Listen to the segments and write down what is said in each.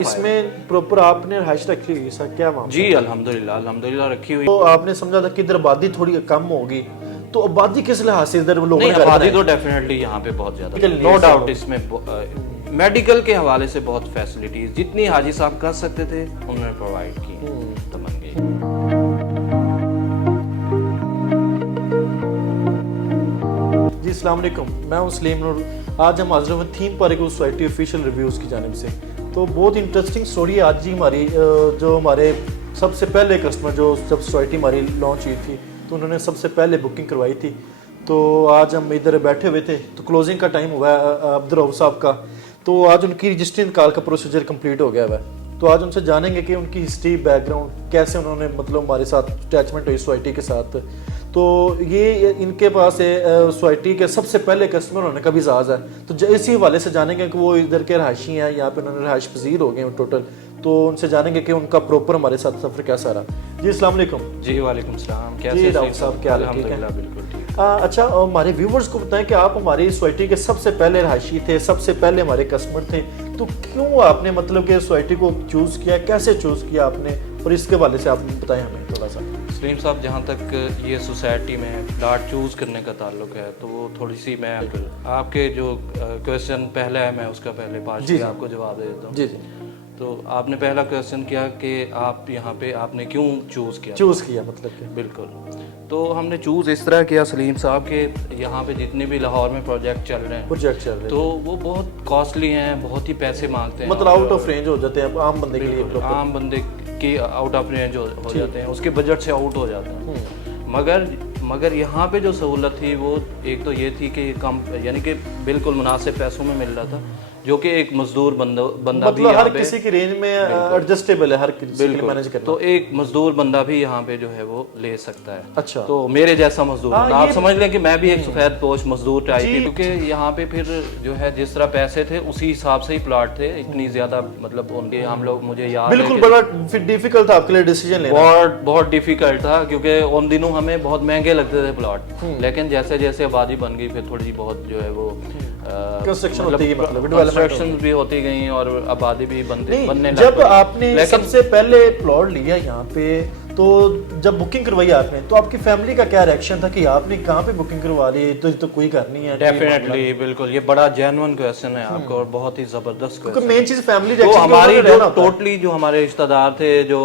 इसमें प्रॉपर आपने रहाइश रखी हुई सर, क्या मामला? जी अल्हम्दुलिल्लाह अल्हम्दुलिल्लाह रखी हुई। तो आपने समझा था कि इधर आबादी थोड़ी कम होगी, तो आबादी किस लिहाज से इधर लोग? नहीं, आबादी तो डेफिनेटली यहाँ पे बहुत ज्यादा, नो डाउट। इसमें मेडिकल के हवाले से बहुत फैसिलिटीज जितनी हाजी साहब कर सकते थे उन्होंने प्रोवाइड की तो बन गई। जी अस्सलाम वालेकुम, मैं हूं सलीम नूर। आज हम हाजिर हुए theme park society official reviews की जानिब से। तो बहुत इंटरेस्टिंग स्टोरी है आज ही हमारी। जो हमारे सबसे पहले कस्टमर जो जब सोसाइटी हमारी लॉन्च हुई थी तो उन्होंने सबसे पहले बुकिंग करवाई थी। तो आज हम इधर बैठे हुए थे तो क्लोजिंग का टाइम हुआ है अब्दुल साहब का। तो आज उनकी रजिस्ट्री निकाल का प्रोसीजर कंप्लीट हो गया है। तो आज उनसे जानेंगे कि उनकी हिस्ट्री बैकग्राउंड कैसे उन्होंने मतलब हमारे साथ अटैचमेंट हुई सोसाइटी के साथ। तो ये इनके पास सोसाइटी के सबसे पहले कस्टमर होने का भी एजाज़ है। तो इसी हवाले से जानेंगे कि वो इधर के रहायशी हैं, यहाँ पे उन्होंने रहायश पजीर हो गए टोटल। तो उनसे जानेंगे कि उनका प्रॉपर हमारे साथ सफ़र कैसा रहा। जी अस्सलाम वालेकुम। जी वालेकुम सलाम। कैसे जी डॉक्टर साहब, क्या हाल है? अल्हम्दुलिल्लाह बिल्कुल ठीक। अच्छा, हमारे व्यूवर्स को बताएं कि आप हमारी सोसाइटी के सबसे पहले रहायशी थे, सबसे पहले हमारे कस्टमर थे। तो क्यों आपने मतलब कि सोसाइटी को चूज़ किया, कैसे चूज़ किया आपने, और इसके हवाले से आप बताएं हमें थोड़ा सा। सलीम साहब, जहाँ तक ये सोसाइटी में प्लाट चूज़ करने का ताल्लुक है तो वो थोड़ी सी मैं आपके जो क्वेश्चन पहला है मैं उसका पहले पाँच आपको जवाब दे देता हूँ। जी जी। तो आपने पहला क्वेश्चन किया कि आप यहाँ पे आपने क्यों चूज़ किया मतलब कि बिल्कुल। तो हमने चूज़ इस तरह किया सलीम साहब के यहाँ पे जितने भी लाहौर में प्रोजेक्ट चल रहे हैं तो वो बहुत कॉस्टली हैं, बहुत ही पैसे मांगते हैं, मतलब आउट ऑफ रेंज हो जाते हैं आम बंदे के लिए। आम बंदे की आउट ऑफ रेंज हो जाते हैं, उसके बजट से आउट हो जाता है। मगर यहाँ पे जो सहूलत थी वो एक तो ये थी कि कम यानी कि बिल्कुल मुनासिब पैसों में मिल रहा था, जो कि एक मजदूर बंदा मतलब भी हर किसी की रेंज में एडजस्टेबल है, हर किसी के लिए मैनेज करना। तो एक मजदूर बंदा भी यहाँ पे जो है वो ले सकता है। अच्छा। तो मेरे जैसा मजदूर बंदा, आप समझ लें कि मैं भी एक सफेद पोश मजदूर टाइप ही, क्योंकि यहाँ पे फिर जो है जिस तरह पैसे थे उसी हिसाब से ही प्लॉट थे। इतनी ज्यादा मतलब उनके हम लोग, मुझे याद बिल्कुल बड़ा डिफिकल्ट था आपके लिए डिसीजन लेना। बहुत डिफिकल्ट था क्योंकि उन दिनों हमें बहुत महंगे लगते थे प्लॉट, लेकिन जैसे जैसे आबादी बन गई फिर थोड़ी बहुत जो है वो कंस्ट्रक्शन होती गई, मतलब कंस्ट्रक्शन भी होती गई और आबादी भी बनने लग जब आपने सबसे पहले प्लॉट लिया यहाँ पे, तो जब बुकिंग करवाई आपने तो आपकी फैमिली का क्या रिएक्शन था कि आपने कहाँ पे बुकिंग करवा ली? तो कोई करनी है डेफिनेटली, बिल्कुल। ये बड़ा जेन्युइन क्वेश्चन है आपका और बहुत ही जबरदस्त क्वेश्चन। मेन चीज फैमिली तो हमारी जो टोटली जो हमारे रिश्तेदार थे, जो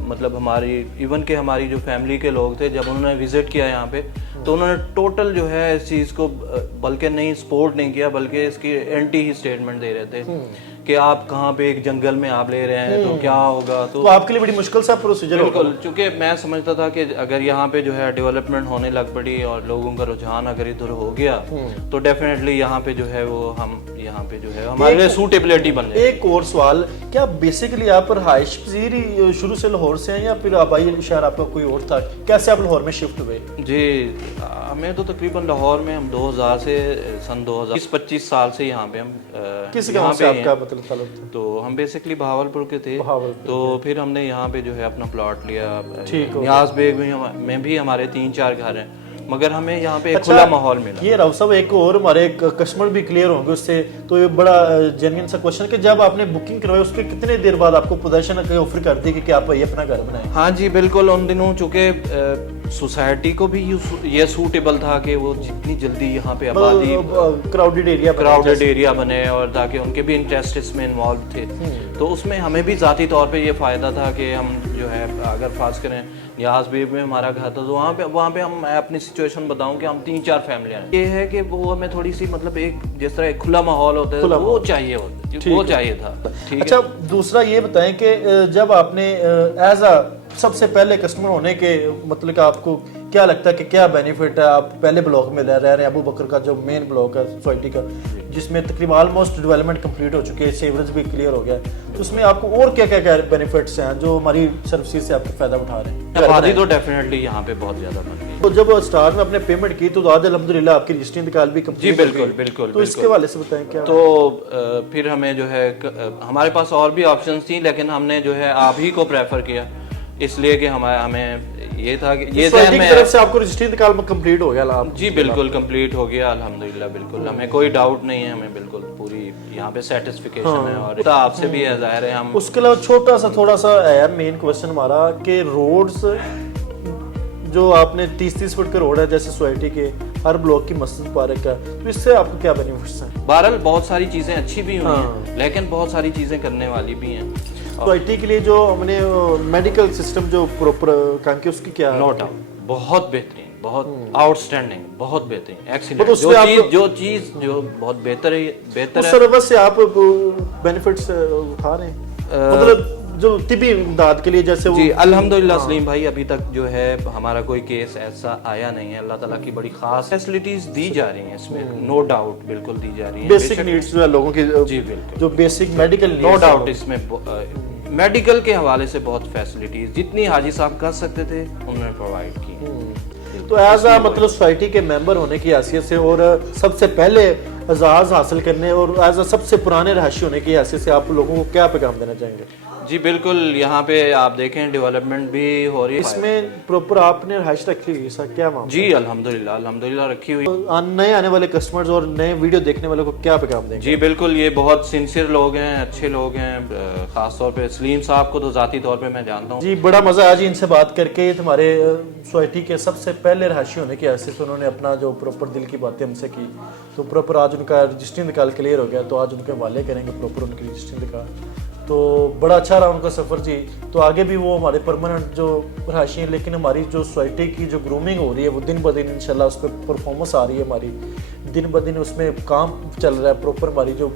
मतलब हमारी इवन के हमारी जो फैमिली के लोग थे, जब उन्होंने विजिट किया यहाँ पे तो उन्होंने टोटल जो है इस चीज़ को बल्कि नहीं सपोर्ट नहीं किया, बल्कि इसकी एंटी ही स्टेटमेंट दे रहे थे कि आप कहाँ पे एक जंगल में आप ले रहे हैं तो क्या होगा। तो आपके लिए बड़ी मुश्किल सा प्रोसीजर होगा। बिल्कुल, क्योंकि मैं समझता था कि अगर यहाँ पे जो है डेवलपमेंट होने लग पड़ी और लोगों का रुझान अगर इधर हो गया तो डेफिनेटली यहाँ पे जो है वो हम यहाँ पे जो है हमारे लिए सूटेबिलिटी बन जाए। एक और सवाल, क्या बेसिकली आप रहायश पजीर ही शुरू से लाहौर से हैं या फिर आबाई शहर आपका कोई और था? कैसे आप लाहौर में शिफ्ट हुए? जी, हमें तो तकरीबन लाहौर में हम 2000 से सन 2025 साल से यहाँ पे हम किस गांव से आपका मतलब ताल्लुक था? तो हम बेसिकली बहावलपुर के थे। तो फिर हमने यहाँ पे जो है अपना प्लॉट लिया। न्याज बेग में भी हमारे 3-4 घर हैं, मगर हमें यहाँ पे एक खुला माहौल मिला। ये राव साहब, एक और हमारे कस्टमर भी क्लियर होंगे उससे, तो ये बड़ा जेन्युइन सा क्वेश्चन कि जब आपने बुकिंग करवाई उसके कितने देर बाद आपको पोजीशन ऑफर कर दी कि आप ये अपना घर बनाएं? हाँ जी बिल्कुल। उन दिनों चूंकि सोसाइटी को भी ये सूटेबल था कि वो जितनी जल्दी यहाँ पे आबादी क्राउडेड एरिया बने और ताकि उनके भी इंटरेस्ट इसमें इन्वॉल्व थे। तो उसमें हमें भी ज़ाती तौर पे ये फ़ायदा था कि हम जो है अगर फ़ास करें न्याज बेग में हमारा घर था तो वहाँ पे हम, मैं अपनी सिचुएशन बताऊँ कि हम 3-4 फैमिलियाँ हैं। ये है कि वो हमें थोड़ी सी मतलब एक जिस तरह एक खुला माहौल होता है वो चाहिए था। अच्छा, दूसरा ये बताएं कि जब आपने एज अ सबसे पहले कस्टमर होने के मतलब कि आपको क्या लगता है कि क्या बेनिफिट है? आप पहले ब्लॉक में रह रहे हैं, अबू बकर का जो मेन ब्लॉक है सोसाइटी का, जिसमें तकरीबन ऑलमोस्ट डेवलपमेंट कंप्लीट हो चुकी है, सीवरेज भी क्लियर हो गया है, तो उसमें आपको और क्या क्या बेनिफिट्स हैं जो हमारी सर्विसेज से आपको फायदा उठा रहे हैं? आबादी तो डेफिनेटली यहाँ पे बहुत ज्यादा बन गई। तो जब स्टार्ट में आपने पेमेंट की तो आज अल्हम्दुलिल्लाह आपकी रजिस्ट्री इंतकाल भी कंप्लीट। जी बिल्कुल। तो इसके हवाले से बताएं क्या। तो फिर हमें जो है हमारे पास और भी ऑप्शन थी, लेकिन हमने जो है आप ही को प्रेफर किया, इसलिए कि हमें ये था कि ये तरफ से आपको रजिस्ट्री इंतकाल कंप्लीट हो गया। जी बिल्कुल कंप्लीट हो गया अल्हम्दुलिल्लाह। बिल्कुल हमें कोई डाउट नहीं है, हमें बिल्कुल पूरी यहाँ पे सेटिस्फिकेशन है और आपसे भी है, जाहिर है हम उसके अलावा छोटा सा थोड़ा सा है मेन क्वेश्चन हमारा कि रोड्स जो आपने 30-30 फुट का रोड है जैसे सोसाइटी के हर ब्लॉक की मस्जिद पार्क है, तो इससे आपको क्या बेनिफिट्स हैं? बहरहाल बहुत सारी चीज़ें अच्छी भी हुई हैं, लेकिन बहुत सारी चीज़ें करने वाली भी हैं। सोसाइटी के लिए जो हमने मेडिकल सिस्टम जो प्रॉपर काम किया उसकी क्या? नो डाउट बहुत बेहतरीन, बहुत आउटस्टैंडिंग, बहुत बेहतरीन, एक्सीलेंट। मतलब उससे जो चीज़ जो बहुत बेहतर है, बेहतर उस है। सर्विस से आप बेनिफिट्स उठा रहे हैं, मतलब जो तिबी इमदाद के लिए जैसे वो जी अल्हम्दुलिल्लाह सलीम भाई, अभी तक जो है हमारा कोई केस ऐसा आया नहीं है। अल्लाह ताला की बड़ी खास फैसिलिटीज दी जा रही हैं इसमें, नो डाउट बिल्कुल दी जा रही हैं। बेसिक नीड्स जो है लोगों की, जी बिल्कुल, जो बेसिक मेडिकल नो डाउट इसमें मेडिकल के हवाले से बहुत फैसिलिटीज जितनी हाजी साहब कर सकते थे उन्होंने प्रोवाइड की। तो एज आ मतलब सोसाइटी के मेंबर होने की हैसियत से और सबसे पहले एजाज हासिल करने और एज आ सबसे पुराने रहायशी होने की हैसियत से आप लोगों को क्या पैगाम देना चाहेंगे? जी बिल्कुल, यहाँ पे आप देखें डेवलपमेंट भी हो रही है इसमें प्रॉपर आपने रहायश रखी हुई है, सर क्या मामला? जी अल्हम्दुलिल्लाह अल्हम्दुलिल्लाह रखी हुई। नए आने वाले कस्टमर्स और नए वीडियो देखने वालों को क्या पैगाम देंगे? जी बिल्कुल, ये बहुत सिंसियर लोग हैं, अच्छे लोग हैं। खास तौर पे सलीम साहब को तो ज़ाती तौर पे मैं जानता हूँ। जी बड़ा मजा आया जी इनसे बात करके। तुम्हारे सोसाइटी के सबसे पहले रहायशी होने की हैसियत से उन्होंने अपना जो प्रॉपर दिल की बातें हमसे की, तो प्रॉपर आज उनका रजिस्ट्री निकाल क्लियर हो गया, तो आज उनके हवाले करेंगे प्रॉपर उनकी रजिस्ट्री निकाल। तो बड़ा अच्छा रहा उनका सफ़र जी। तो आगे भी वो हमारे परमानेंट जो रहायशी हैं, लेकिन हमारी जो सोसाइटी की जो ग्रूमिंग हो रही है वो दिन ब दिन इंशाल्लाह उस पर परफॉर्मेंस आ रही है हमारी, दिन ब दिन उसमें काम चल रहा है प्रॉपर। हमारी जो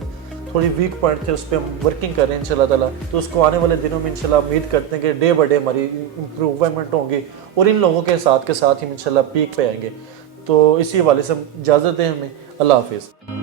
थोड़ी वीक पॉइंट थे उस पर हम वर्किंग कर रहे हैं इंशाल्लाह ताला। तो उसको आने वाले दिनों में इंशाल्लाह उम्मीद करते हैं कि डे बाय डे हमारी इम्प्रूवमेंट होंगी और इन लोगों के साथ ही हम इंशाल्लाह पीक पे आएंगे। तो इसी हवाले से इजाज़त दें हमें। अल्लाह हाफिज़।